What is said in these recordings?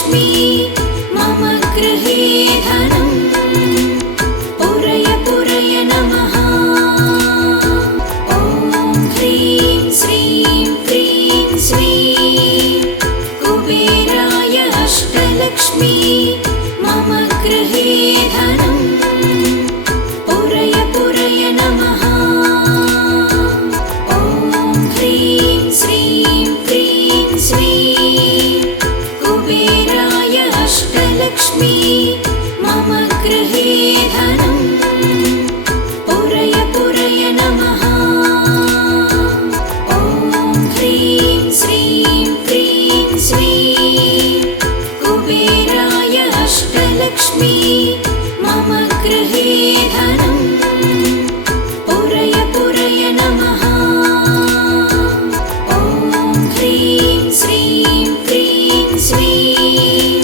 अष्टलक्ष्मी मम गृहे धनम् पूरय पूरय नमः। ॐ ह्रीं श्रीं क्रीं श्रीं कुबेराय अष्टलक्ष्मी मम गृहे धनम् पूरय पूरय नमः। ॐ ह्रीं श्रीं क्रीं श्रीं कुबेराय अष्टलक्ष्मी मम गृहे धनम् पूरय पूरय नमः। ॐ ह्रीं श्रीं क्रीं श्रीं कुबेराय अष्टलक्ष्मी मम गृहे धनम् पूरय पूरय नमः। ॐ ह्रीं श्रीं क्रीं श्रीं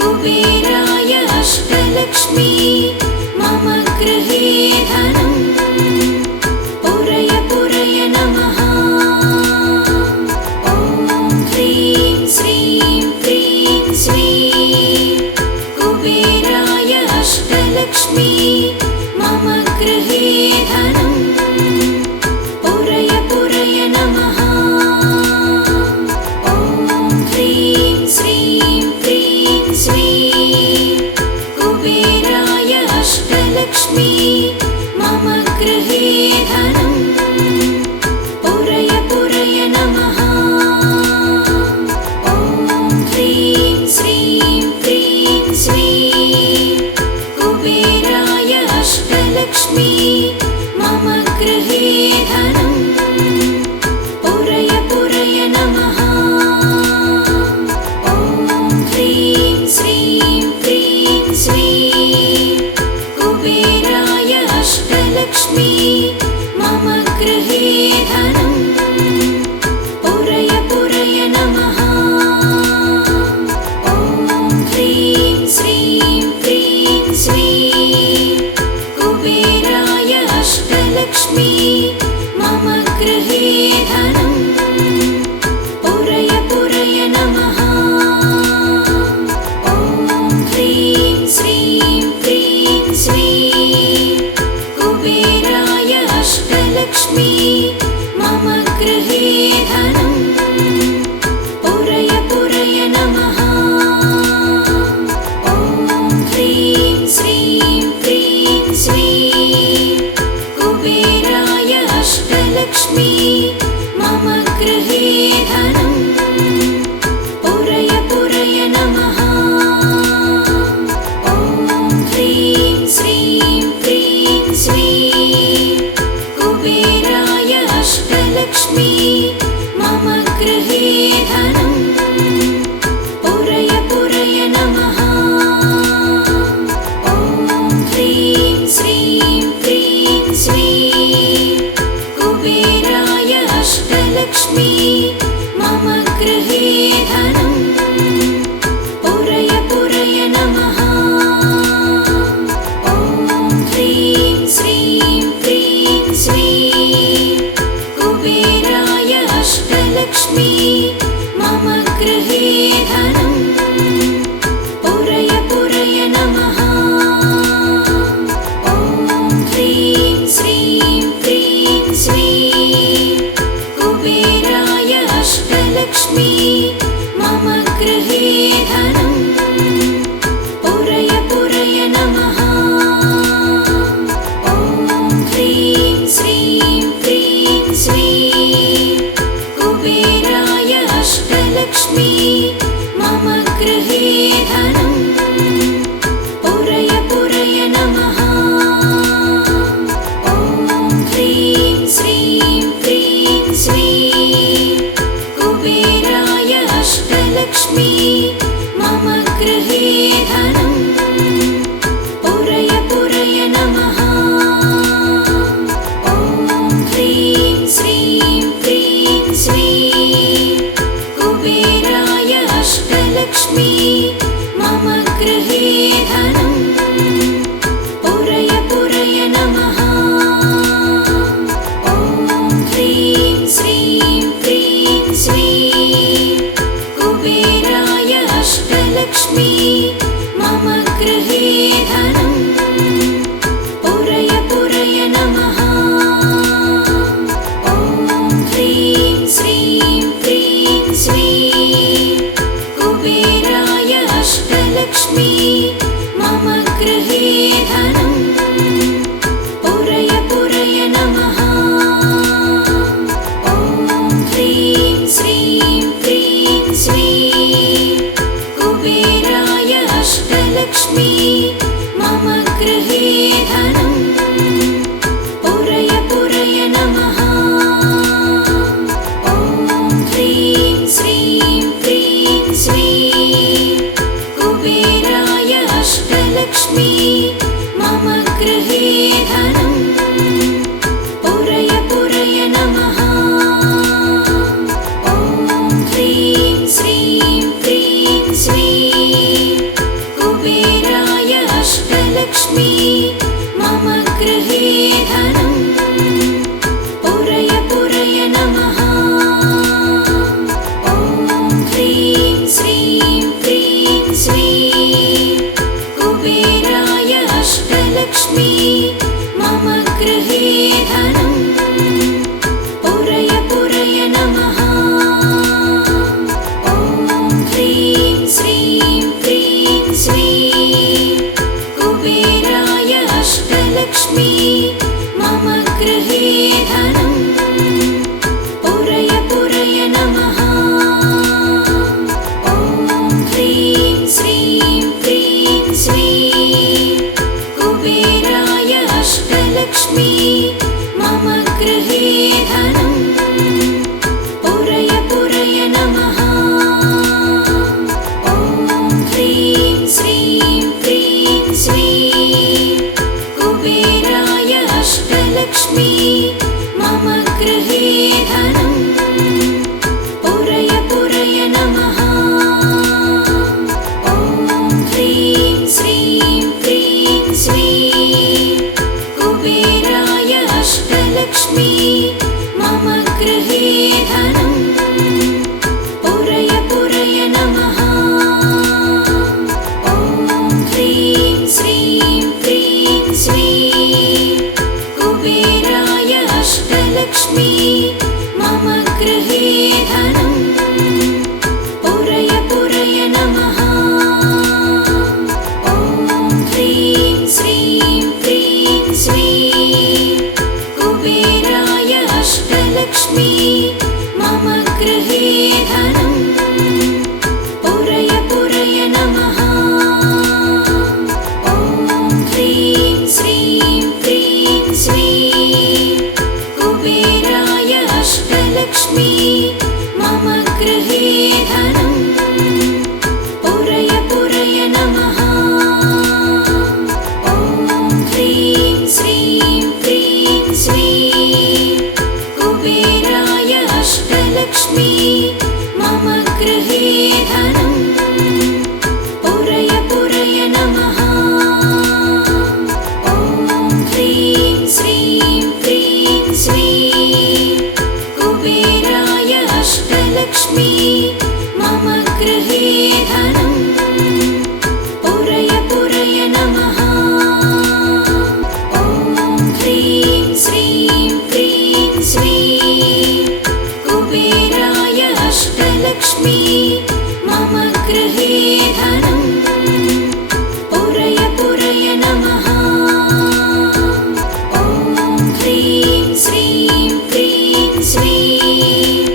कुबेराय अष्टलक्ष्मी मम गृहे धनम् पूरय पूरय नमः। ॐ ह्रीं श्रीं क्रीं श्रीं कुबेराय अष्टलक्ष्मी मम गृहे धनम् पूरय पूरय नमः। ॐ ह्रीं श्रीं क्रीं श्रीं कुबेराय अष्टलक्ष्मी मम गृहे धनम् पूरय पूरय नमः। ॐ ह्रीं श्रीं क्रीं श्रीं कुबेराय अष्टलक्ष्मी मम गृहे धनम् पूरय पूरय नमः। ॐ ह्रीं श्रीं क्रीं श्रीं कुबेराय अष्टलक्ष्मी मम गृहे धनम् पूरय पूरय नमः। ॐ ह्रीं श्रीं क्रीं श्रीं कुबेराय अष्टलक्ष्मी मम गृहे धनम् पूरय पूरय नमः। ॐ ह्रीं श्रीं क्रीं श्रीं कुबेराय अष्टलक्ष्मी मम गृहे धनम् पूरय पूरय नमः। ॐ ह्रीं श्रीं क्रीं श्रीं कुबेराय अष्टलक्ष्मी मम गृहे धनम् पूरय पूरय नमः। ॐ ह्रीं श्रीं क्रीं श्रीं कुबेराय अष्टलक्ष्मी मम गृहे धनम् पूरय पूरय नमः। ॐ ह्रीं श्रीं क्रीं श्रीं कुबेराय अष्टलक्ष्मी मम गृहे धनम् पूरय पूरय नमः। ॐ ह्रीं श्रीं क्रीं श्रीं कुबेराय अष्टलक्ष्मी मम गृहे धनम् पूरय पूरय नमः। ॐ ह्रीं श्रीं क्रीं श्रीं कुबेराय अष्टलक्ष्मी मम गृहे धनम् पूरय पूरय नमः। ॐ ह्रीं श्रीं क्रीं श्रीं कुबेराय अष्टलक्ष्मी मम गृहे धनम् पूरय पूरय नमः। ॐ ह्रीं श्रीं क्रीं श्रीं कुबेराय अष्टलक्ष्मी मम गृहे धनम् पूरय पूरय नमः। ॐ ह्रीं श्रीं क्रीं श्रीं कुबेराय अष्टलक्ष्मी मम गृहे धनम् पूरय पूरय नमः। ॐ ह्रीं श्रीं क्रीं श्रीं कुबेराय अष्टलक्ष्मी मम गृहे धनम् पुरय पुरय नमः। ॐ ह्रीं श्रीं क्रीं श्रीं कुबेराय अष्टलक्ष्मी मम गृहे धनम् पुरय पुरय नमः। ॐ ह्रीं श्रीं क्रीं श्रीं कुबेराय अष्टलक्ष्मी मम गृहे धनम् पुरय पुरय नमः। ॐ ह्रीं श्रीं क्रीं श्रीं कुबेराय अष्टलक्ष्मी मम गृहे धनम् पुरय पुरय नमः। ॐ ह्रीं श्रीं क्रीं श्रीं कुबेराय अष्टलक्ष्मी मम गृहे धनम् पुरय पुरय नमः। ॐ ह्रीं श्रीं क्रीं श्रीं कुबेराय अष्टलक्ष्मी मम गृहे धनम् पुरय पुरय नमः। ॐ ह्रीं श्रीं क्रीं श्रीं कुबेराय अष्टलक्ष्मी मम गृहे धनम् पुरय पुरय नमः। ॐ ह्रीं श्रीं क्रीं श्रीं कुबेराय अष्टलक्ष्मी मम गृहे धनम् पुरय पुरय नमः। ॐ ह्रीं श्रीं क्रीं श्रीं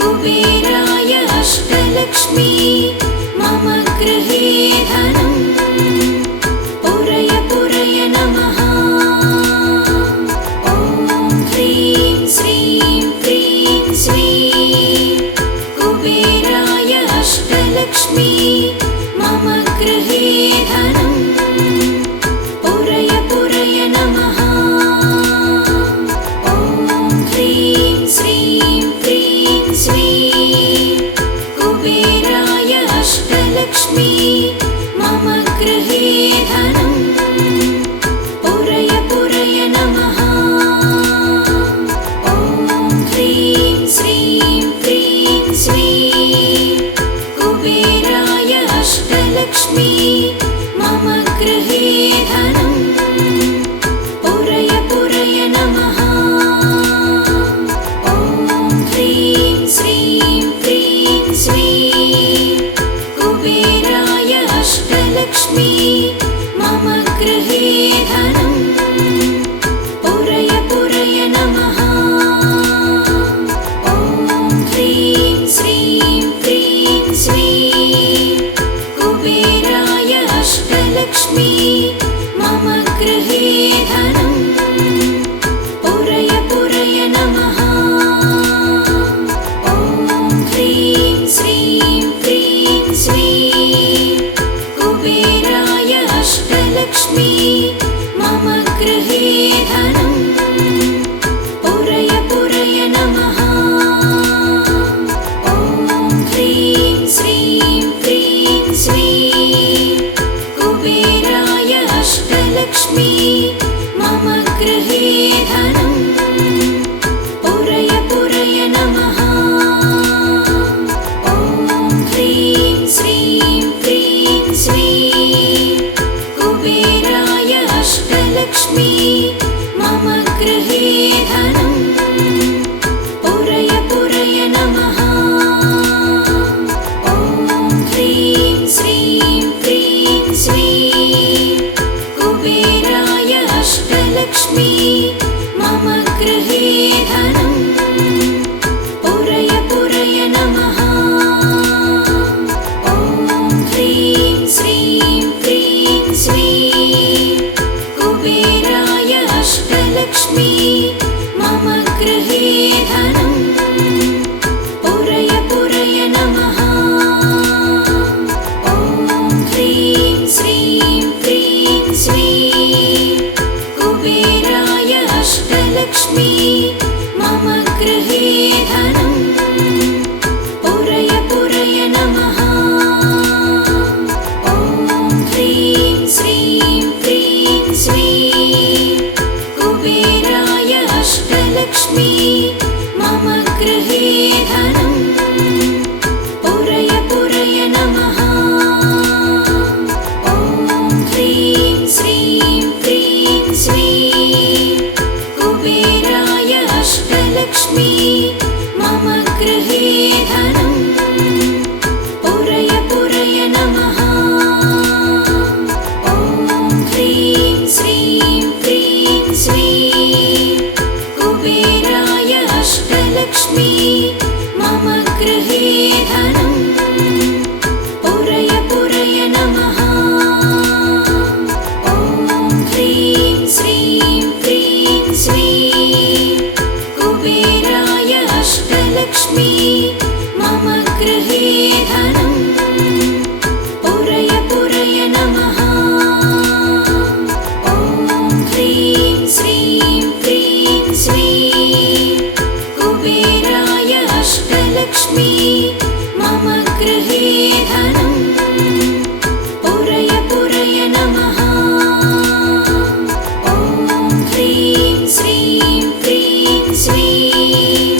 कुबेराय अष्टलक्ष्मी मम गृहे धनम् पुरय पुरय नमः। ॐ ह्रीं श्रीं क्रीं श्रीं कुबेराय अष्टलक्ष्मी मम गृहे धनम् पुरय पुरय नमः। ॐ ह्रीं श्रीं क्रीं श्रीं कुबेराय अष्टलक्ष्मी मम गृहे धनम् पुरय पुरय नमः। ॐ ह्रीं श्रीं क्रीं श्रीं कुबेराय अष्टलक्ष्मी मम गृहे धनम् पुरय पुरय नमः। ॐ ह्रीं श्रीं क्रीं श्रीं कुबेराय अष्टलक्ष्मी मम गृहे धनम् पुरय पुरय नमः। ॐ ह्रीं श्रीं क्रीं श्रीं कुबेराय अष्टलक्ष्मी मम गृहे धनम् पुरय पुरय नमः। ॐ ह्रीं श्रीं क्रीं श्रीं कुबेराय अष्टलक्ष्मी मम गृहे धनम् पुरय पुरय नमः। ॐ ह्रीं श्रीं क्रीं श्रीं कुबेराय अष्टलक्ष्मी मम गृहे धनम् पुरय पुरय नमः। ॐ ह्रीं श्रीं क्रीं श्रीं कुबेराय अष्टलक्ष्मी मम गृहे धनम् पुरय पुरय नमः। ॐ ह्रीं श्रीं क्रीं श्रीं कुबेराय अष्टलक्ष्मी मम गृहे धनम् पुरय पुरय नमः। ॐ ह्रीं श्रीं क्रीं श्रीं कुबेराय अष्टलक्ष्मी मम अष्टलक्ष्मी मम गृहे धनं पुरय पुरय नमः। ॐ ह्रीं श्रीं क्रीं श्रीं कुबेराय अष्टलक्ष्मी मम गृहे धनं पुरय पुरय नमः। ॐ ह्रीं श्रीं क्रीं श्रीं कुबेराय अष्टलक्ष्मी मम गृहे धनं पुरय पुरय नमः। ॐ ह्रीं श्रीं क्रीं श्रीं कुबेराय अष्टलक्ष्मी मम गृहे धनं पुरय पुरय नमः। ॐ ह्रीं श्रीं क्रीं श्रीं कुबेराय अष्टलक्ष्मी मम गृहे धनं पुरय पुरय नमः। ॐ ह्रीं श्रीं क्रीं श्रीं कुबेराय अष्टलक्ष्मी मम गृहे धनं पुरय पुरय नमः। ॐ ह्रीं श्रीं क्रीं श्रीं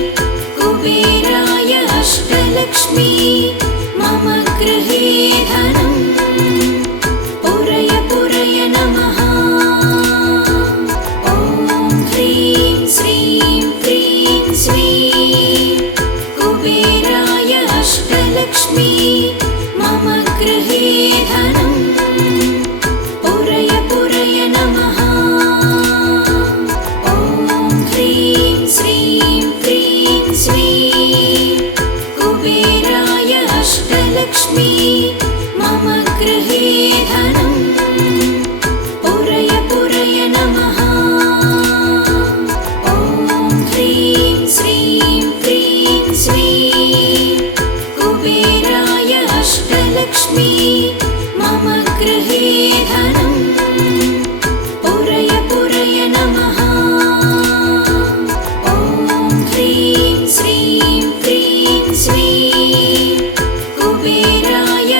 कुबेराय अष्टलक्ष्मी मम गृहे धनं पुरय पुरय नमः। ॐ ह्रीं श्रीं क्रीं श्रीं कुबेराय अष्टलक्ष्मी मम गृहे धनं पुरय पुरय नमः। ॐ ह्रीं श्रीं क्रीं श्रीं कुबेराय अष्टलक्ष्मी मम गृहे धनं पुरय पुरय नमः। ॐ ह्रीं श्रीं क्रीं श्रीं कुबेराय अष्टलक्ष्मी मम गृहे धनं पुरय पुरय नमः। ॐ ह्रीं श्रीं क्रीं श्रीं कुबेराय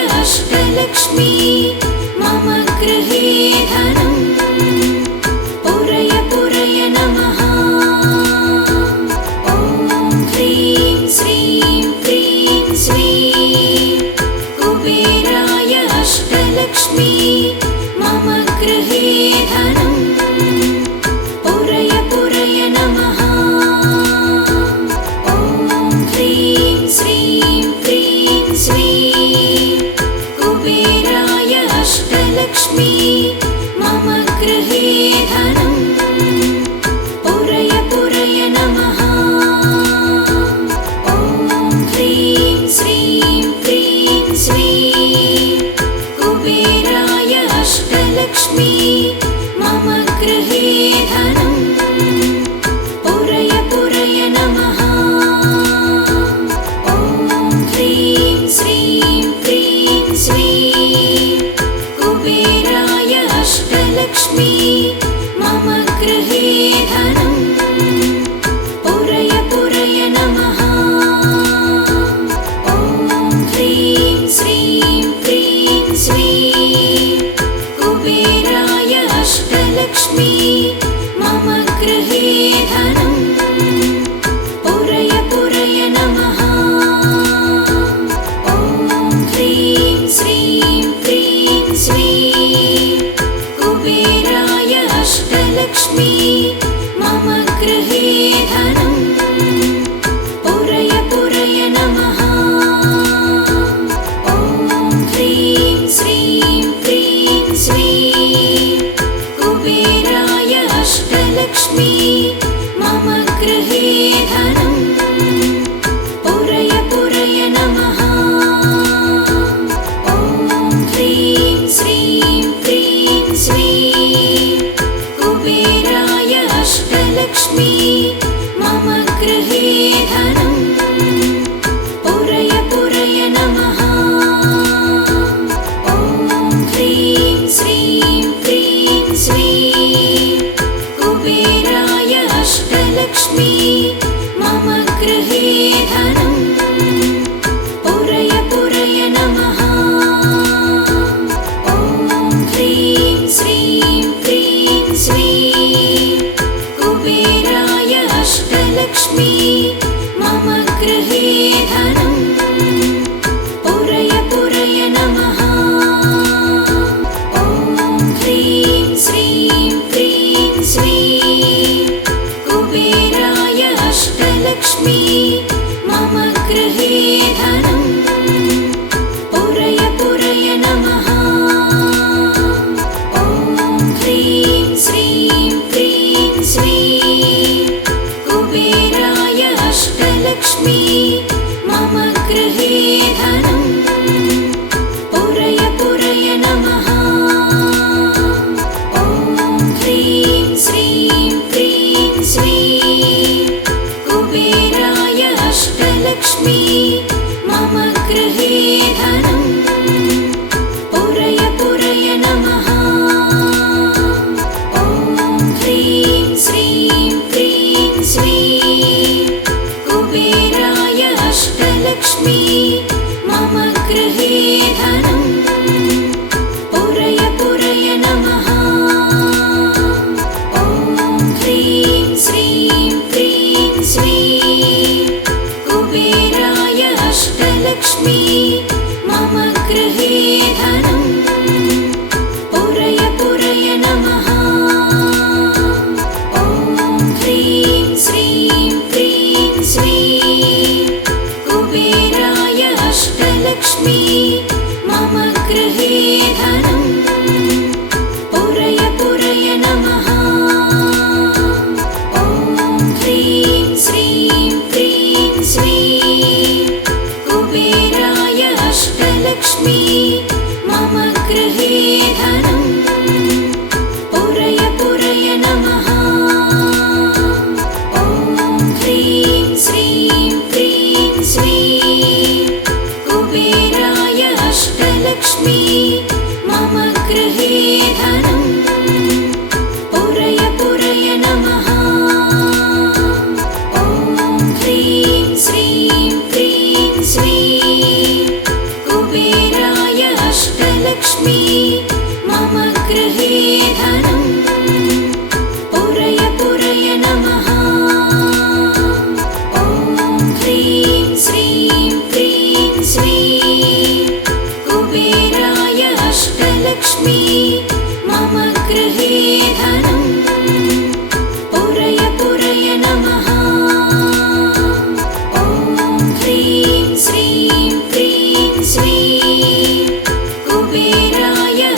अष्टलक्ष्मी मम गृहे धनं पुरय पुरय नमः। ॐ ह्रीं श्रीं क्रीं श्रीं कुबेराय अष्टलक्ष्मी मम गृहे धनं पुरय पुरय नमः। ॐ ह्रीं श्रीं क्रीं श्रीं कुबेराय अष्टलक्ष्मी मम गृहे धनं पुरय पुरय नमः। ॐ ह्रीं श्रीं क्रीं श्रीं कुबेराय अष्टलक्ष्मी मम गृहे धनं पुरय पुरय नमः। ॐ ह्रीं श्रीं क्रीं श्रीं कुबेराय अष्टलक्ष्मी मम गृहे धनं पुरय पुरय नमः। ॐ ह्रीं श्रीं क्रीं श्रीं कुबेराय अष्टलक्ष्मी मम गृहे धनं पुरय पुरय नमः। ॐ ह्रीं श्रीं क्रीं श्रीं कुबेराय अष्टलक्ष्मी मम गृहे धनं पुरय पुरय नमः। ॐ ह्रीं श्रीं क्रीं श्रीं कुबेराय अष्टलक्ष्मी मम गृहे धनं पुरय पुरय नमः। ॐ ह्रीं श्रीं क्रीं श्रीं कुबेराय अष्टलक्ष्मी मम गृहे धनं पुरय पुरय नमः। ॐ ह्रीं श्रीं क्रीं श्रीं कुबेराय अष्टलक्ष्मी मम गृहे धनं पुरय पुरय नमः। ॐ ह्रीं श्रीं क्रीं श्रीं कुबेराय अष्टलक्ष्मी मम गृहे धनं पुरय पुरय नमः। ॐ ह्रीं श्रीं क्रीं श्रीं कुबेराय अष्टलक्ष्मी मम गृहे धनं पुरय पुरय नमः। ॐ ह्रीं श्रीं क्रीं श्रीं कुबेराय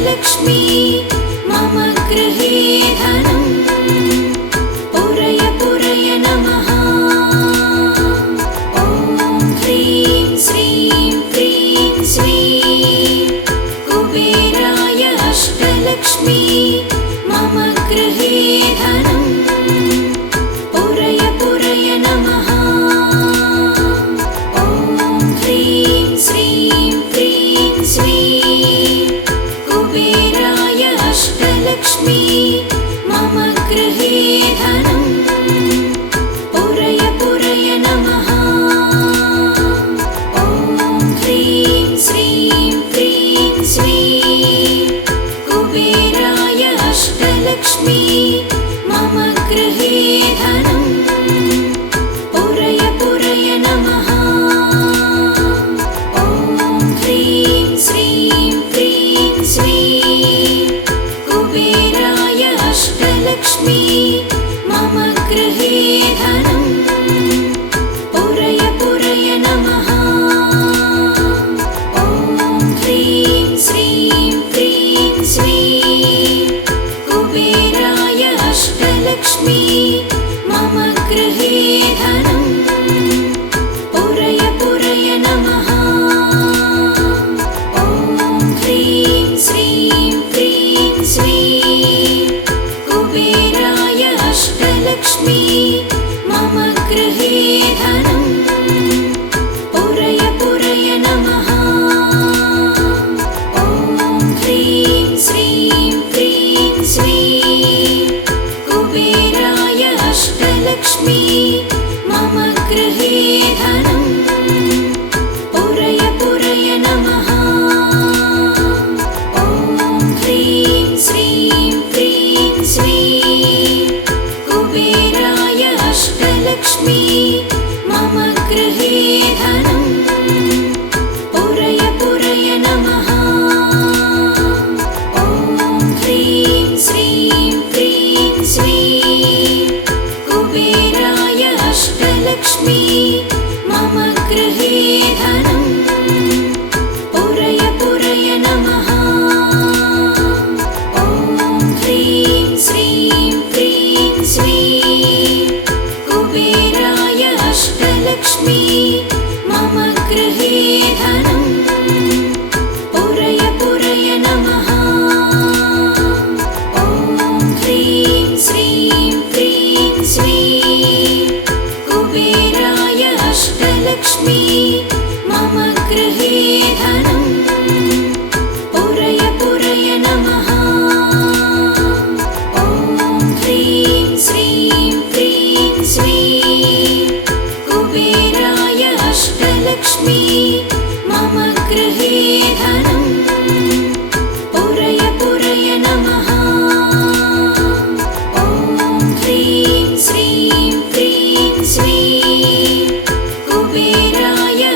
अष्टलक्ष्मी मम गृहे धनं पुरय पुरय नमः। ॐ ह्रीं श्रीं क्रीं श्रीं कुबेराय अष्टलक्ष्मी मम गृहे धनं पुरय पुरय नमः। ॐ ह्रीं श्रीं क्रीं श्रीं कुबेराय अष्टलक्ष्मी मम गृहे धनं पुरय पुरय नमः। ॐ ह्रीं श्रीं क्रीं श्रीं कुबेराय अष्टलक्ष्मी मम गृहे धनं पुरय पुरय नमः। ॐ ह्रीं श्रीं क्रीं श्रीं कुबेराय अष्टलक्ष्मी मम गृहे धनं पुरय पुरय नमः। ॐ ह्रीं श्रीं क्रीं श्रीं कुबेराय अष्टलक्ष्मी मम गृहे धनं पुरय पुरय नमः। ॐ ह्रीं श्रीं क्रीं श्रीं कुबेराय अष्टलक्ष्मी मम गृहे धनं पुरय पुरय नमः। ॐ ह्रीं श्रीं क्रीं श्रीं कुबेराय अष्टलक्ष्मी मम गृहे धनं पुरय पुरय नमः। ॐ ह्रीं श्रीं क्रीं श्रीं कुबेराय अष्टलक्ष्मी मम गृहे धनं पुरय पुरय नमः। ॐ ह्रीं श्रीं क्रीं श्रीं कुबेराय अष्टलक्ष्मी मम गृहे धनं पुरय पुरय नमः। ॐ ह्रीं श्रीं क्रीं श्रीं कुबेराय अष्टलक्ष्मी मम गृहे धनं पुरय पुरय नमः। ॐ ह्रीं श्रीं क्रीं श्रीं कुबेराय अष्टलक्ष्मी मम गृहे धनं पुरय पुरय नमः। ॐ ह्रीं श्रीं क्रीं श्रीं कुबेराय अष्टलक्ष्मी मम गृहे धनं पुरय पुरय नमः। ॐ ह्रीं श्रीं क्रीं श्रीं कुबेराय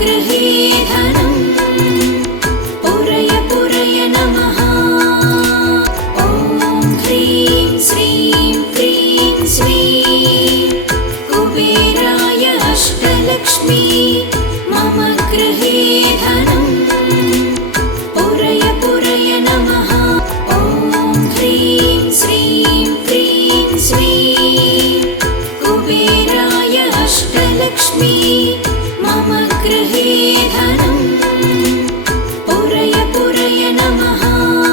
गृहे